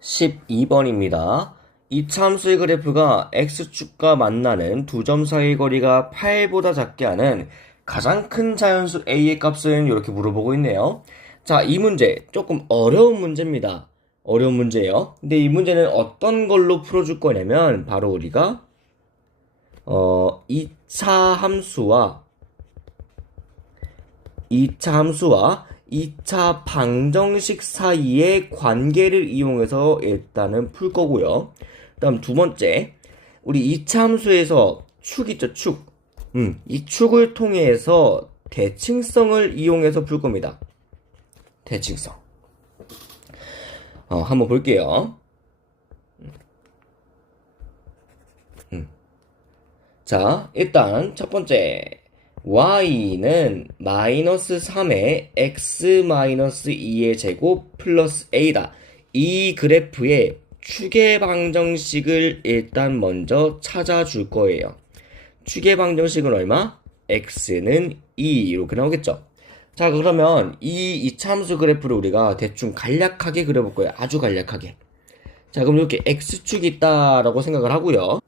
12번입니다. 이차 함수의 그래프가 x축과 만나는 두 점 사이의 거리가 8보다 작게 하는 가장 큰 자연수 a의 값은 이렇게 물어보고 있네요. 자, 이 문제 조금 어려운 문제입니다. 어려운 문제예요. 근데 이 문제는 어떤 걸로 풀어줄 거냐면 바로 우리가 2차 함수와 2차 방정식 사이의 관계를 이용해서 일단은 풀 거고요. 다음 두 번째, 우리 2차 함수에서 축 있죠, 축. 이 축을 통해서 대칭성을 이용해서 풀 겁니다. 대칭성. 한번 볼게요. 자, 일단 첫 번째. y는 마이너스 3의 x 마이너스 2의 제곱 플러스 a다. 이 그래프의 축의 방정식을 일단 먼저 찾아줄 거예요. 축의 방정식은 얼마? x는 2 이렇게 나오겠죠. 자, 그러면 이 2차 함수 그래프를 우리가 대충 간략하게 그려볼 거예요. 아주 간략하게. 자, 그럼 이렇게 x축이 있다라고 생각을 하고요.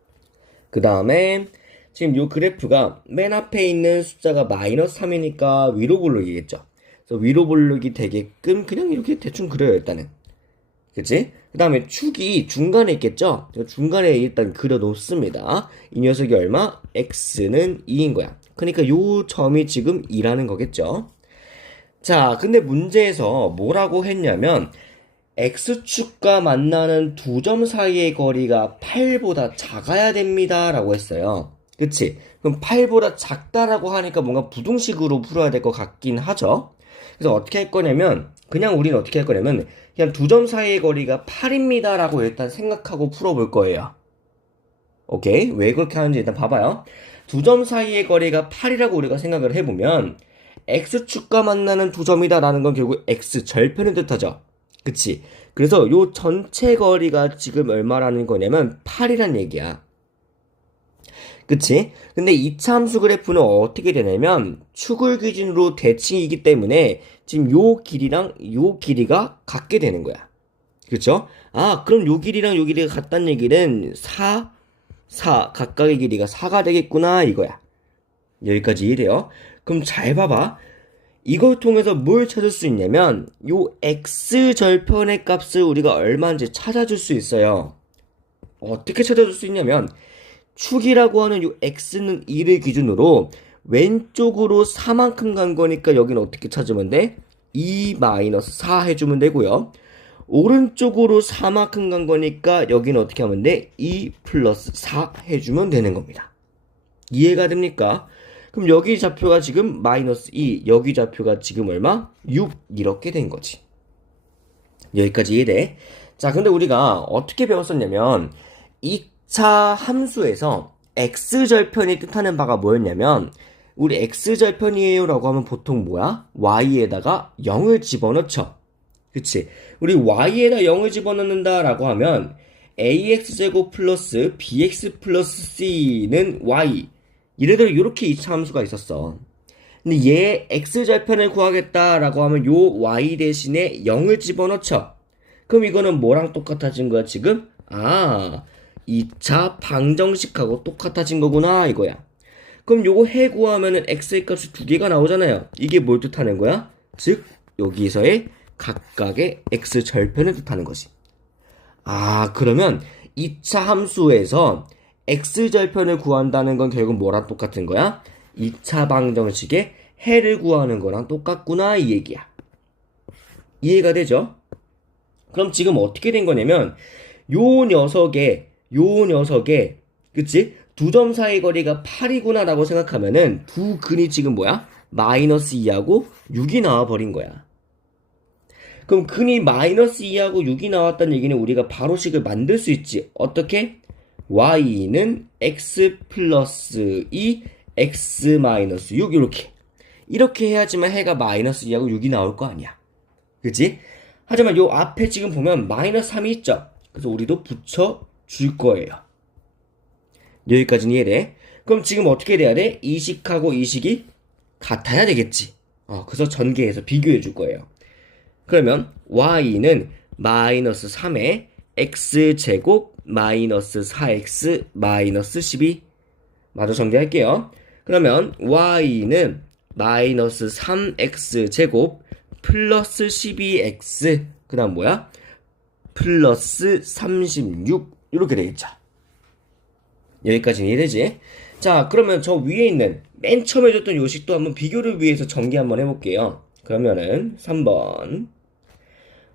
그 다음에 지금 이 그래프가 맨 앞에 있는 숫자가 마이너스 3이니까 위로 볼록이겠죠. 그래서 위로 볼록이 되게끔 그냥 이렇게 대충 그려요, 일단은. 그치? 그 다음에 축이 중간에 있겠죠? 중간에 일단 그려 놓습니다. 이 녀석이 얼마? x는 2인 거야. 그러니까 요 점이 지금 2라는 거겠죠? 자, 근데 문제에서 뭐라고 했냐면 x축과 만나는 두 점 사이의 거리가 8보다 작아야 됩니다 라고 했어요. 그치? 그럼 8보다 작다라고 하니까 뭔가 부등식으로 풀어야 될 것 같긴 하죠. 그래서 어떻게 할 거냐면 우리는 어떻게 할 거냐면 그냥 두 점 사이의 거리가 8입니다 라고 일단 생각하고 풀어볼 거예요. 오케이? 왜 그렇게 하는지 일단 봐봐요. 두 점 사이의 거리가 8이라고 우리가 생각을 해보면 x축과 만나는 두 점이다 라는 건 결국 x절편을 뜻하죠. 그치? 그래서 요 전체 거리가 지금 얼마라는 거냐면 8이란 얘기야. 그치? 근데 2차 함수 그래프는 어떻게 되냐면 축을 기준으로 대칭이기 때문에 지금 요 길이랑 요 길이가 같게 되는 거야. 그렇죠? 아, 그럼 요 길이랑 요 길이가 같다는 얘기는 4, 각각의 길이가 4가 되겠구나 이거야. 여기까지 이해돼요? 그럼 잘 봐봐. 이걸 통해서 뭘 찾을 수 있냐면 요 x절편의 값을 우리가 얼마인지 찾아줄 수 있어요. 어떻게 찾아줄 수 있냐면 축이라고 하는 요 x는 2를 기준으로 왼쪽으로 4만큼 간 거니까 여기는 어떻게 찾으면 돼? 2-4 해주면 되고요. 오른쪽으로 4만큼 간 거니까 여기는 어떻게 하면 돼? 2 플러스 4 해주면 되는 겁니다. 이해가 됩니까? 그럼 여기 좌표가 지금 마이너스 2, 여기 좌표가 지금 얼마? 6 이렇게 된 거지. 여기까지 이해돼? 자, 근데 우리가 어떻게 배웠었냐면 2차 함수에서 x절편이 뜻하는 바가 뭐였냐면 우리 x절편이에요 라고 하면 보통 뭐야? y에다가 0을 집어넣죠. 그치? 우리 y에다 0을 집어넣는다 라고 하면 ax제곱 플러스 bx 플러스 c는 y 이래대로 이렇게 2차 함수가 있었어. 근데 얘 x절편을 구하겠다라고 하면 요 y 대신에 0을 집어넣죠. 그럼 이거는 뭐랑 똑같아진 거야 지금? 아, 2차 방정식하고 똑같아진 거구나 이거야. 그럼 요거 해 구하면은 x의 값이 두 개가 나오잖아요. 이게 뭘 뜻하는 거야? 즉 여기서의 각각의 x절편을 뜻하는 거지. 아, 그러면 2차 함수에서 x절편을 구한다는 건 결국 뭐랑 똑같은 거야? 2차 방정식의 해를 구하는 거랑 똑같구나 이 얘기야. 이해가 되죠? 그럼 지금 어떻게 된 거냐면 요 녀석의 그치? 두 점 사이 거리가 8이구나 라고 생각하면은 두 근이 지금 뭐야? 마이너스 2하고 6이 나와 버린 거야. 그럼 근이 마이너스 2하고 6이 나왔다는 얘기는 우리가 바로식을 만들 수 있지. 어떻게? y는 x 플러스 2, x 마이너스 6 이렇게 해야지만 해가 마이너스 2하고 6이 나올 거 아니야. 그치? 하지만 요 앞에 지금 보면 마이너스 3이 있죠. 그래서 우리도 붙여줄 거예요. 여기까지는 이해돼? 그럼 지금 어떻게 돼야 돼? 이식하고 이식이 같아야 되겠지. 그래서 전개해서 비교해 줄 거예요. 그러면 y는 마이너스 3에 3x제곱 마이너스 4x 마이너스 12. 마저 정리할게요. 그러면 y는 마이너스 3x제곱 플러스 12x 그 다음 뭐야? 플러스 36 이렇게 되겠죠. 여기까지는 이해되지? 자, 그러면 저 위에 있는 맨 처음에 줬던 요식도 한번 비교를 위해서 전개 한번 해볼게요. 그러면은 3번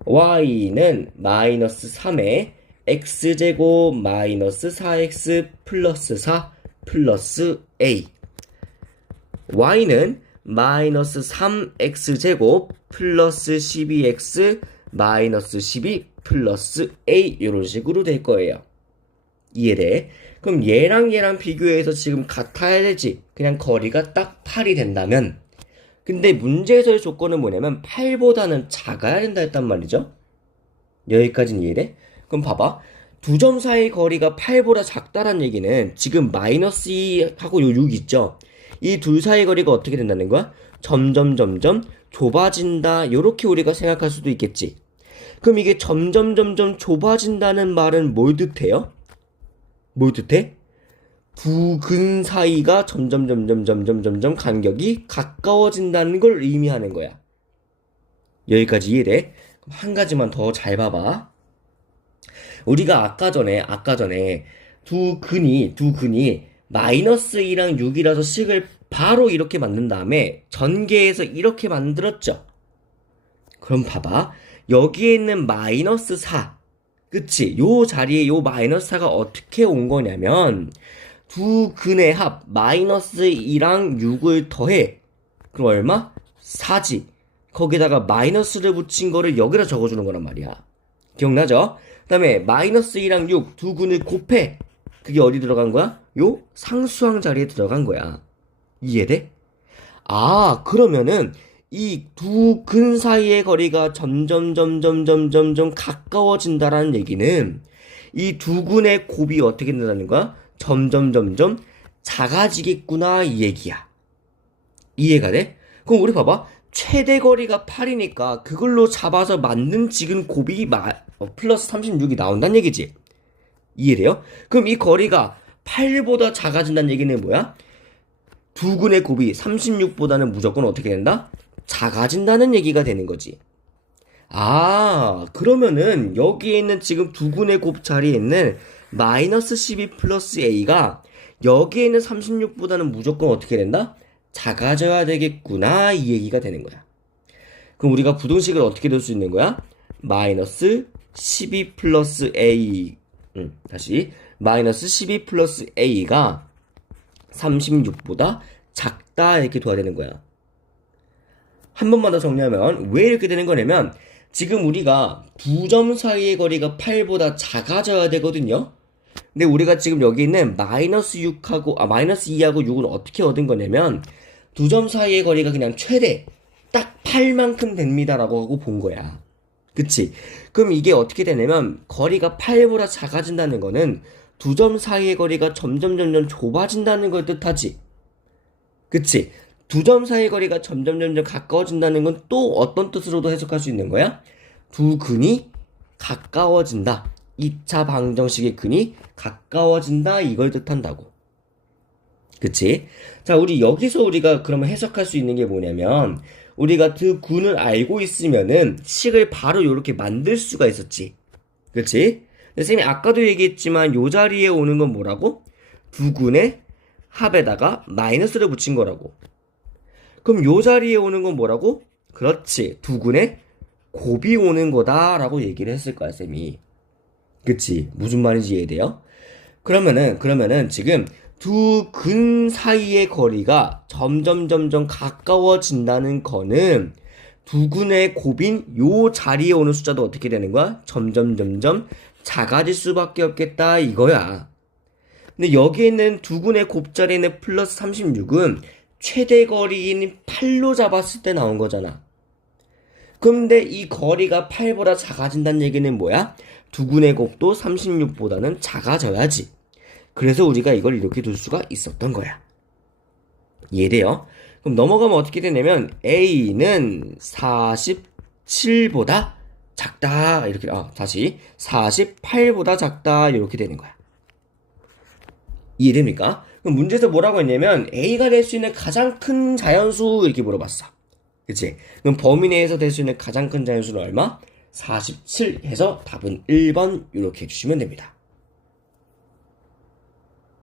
y는 마이너스 3에 x제곱 마이너스 4x 플러스 4 플러스 a y는 마이너스 3x제곱 플러스 12x 마이너스 12 플러스 a 이런 식으로 될 거예요. 이해돼? 그럼 얘랑 얘랑 비교해서 지금 같아야 되지. 그냥 거리가 딱 8이 된다면. 근데 문제에서의 조건은 뭐냐면 8보다는 작아야 된다 했단 말이죠. 여기까지는 이해돼? 그럼 봐봐. 두 점 사이 거리가 8보다 작다란 얘기는 지금 마이너스 2하고 요 6 있죠? 이 둘 사이 거리가 어떻게 된다는 거야? 점점 좁아진다. 요렇게 우리가 생각할 수도 있겠지. 그럼 이게 점점 좁아진다는 말은 뭘 뜻해요? 뭘 뜻해? 두 근 사이가 점점 간격이 가까워진다는 걸 의미하는 거야. 여기까지 이해돼? 한 가지만 더 잘 봐봐. 우리가 아까 전에 두 근이 마이너스 2랑 6이라서 식을 바로 이렇게 만든 다음에 전개해서 이렇게 만들었죠. 그럼 봐봐. 여기에 있는 마이너스 4 그치? 요 자리에 요 마이너스 4가 어떻게 온 거냐면 두 근의 합 마이너스 2랑 6을 더해. 그럼 얼마? 4지. 거기다가 마이너스를 붙인 거를 여기다 적어주는 거란 말이야. 기억나죠? 그 다음에 마이너스 2랑 6 두 근을 곱해. 그게 어디 들어간 거야? 요 상수항 자리에 들어간 거야. 이해돼? 아, 그러면은 이 두 근 사이의 거리가 점점 가까워진다라는 얘기는 이 두 근의 곱이 어떻게 된다는 거야? 점점 작아지겠구나 이 얘기야. 이해가 돼? 그럼 우리 봐봐. 최대 거리가 8이니까 그걸로 잡아서 만든 지금 곱이 플러스 36이 나온다는 얘기지. 이해돼요? 그럼 이 거리가 8보다 작아진다는 얘기는 뭐야? 두 근의 곱이 36보다는 무조건 어떻게 된다? 작아진다는 얘기가 되는 거지. 아, 그러면은 여기에 있는 지금 두 근의 곱 자리에 있는 마이너스 12 플러스 a가 여기에 있는 36보다는 무조건 어떻게 된다? 작아져야 되겠구나 이 얘기가 되는 거야. 그럼 우리가 부등식을 어떻게 될 수 있는 거야? 마이너스 12 플러스 a 다시 마이너스 12 플러스 a가 36보다 작다 이렇게 둬야 되는 거야. 한 번만 더 정리하면 왜 이렇게 되는 거냐면 지금 우리가 두 점 사이의 거리가 8보다 작아져야 되거든요. 근데 우리가 지금 여기 있는 마이너스 2하고 6은 어떻게 얻은 거냐면 두 점 사이의 거리가 그냥 최대 딱 8만큼 됩니다라고 하고 본 거야. 그치? 그럼 이게 어떻게 되냐면 거리가 8보다 작아진다는 거는 두 점 사이의 거리가 점점 좁아진다는 걸 뜻하지. 그치? 두 점 사이의 거리가 점점 가까워진다는 건 또 어떤 뜻으로도 해석할 수 있는 거야? 두 근이 가까워진다. 2차 방정식의 근이 가까워진다 이걸 뜻한다고. 그치? 자, 우리 여기서 우리가 그러면 해석할 수 있는 게 뭐냐면 우리가 그 근을 알고 있으면은 식을 바로 이렇게 만들 수가 있었지. 그치? 근데 쌤이 아까도 얘기했지만 요 자리에 오는 건 뭐라고? 두 근의 합에다가 마이너스를 붙인 거라고. 그럼 요 자리에 오는 건 뭐라고? 그렇지. 두 근의 곱이 오는 거다라고 얘기를 했을 거야, 쌤이. 그치? 무슨 말인지 이해돼요? 그러면은 지금 두 근 사이의 거리가 점점 가까워진다는 거는 두 근의 곱인 요 자리에 오는 숫자도 어떻게 되는 거야? 점점 작아질 수밖에 없겠다 이거야. 근데 여기에 있는 두 근의 곱자리에 있는 플러스 36은 최대 거리인 8로 잡았을 때 나온 거잖아. 근데 이 거리가 8보다 작아진다는 얘기는 뭐야? 두 근의 곱도 36보다는 작아져야지. 그래서 우리가 이걸 이렇게 둘 수가 있었던 거야. 이해돼요? 그럼 넘어가면 어떻게 되냐면 A는 47보다 작다. 이렇게, 다시. 48보다 작다. 이렇게 되는 거야. 이해됩니까? 그럼 문제에서 뭐라고 했냐면, A가 될 수 있는 가장 큰 자연수, 이렇게 물어봤어. 그치? 그럼 범위 내에서 될 수 있는 가장 큰 자연수는 얼마? 47 해서 답은 1번, 이렇게 해주시면 됩니다.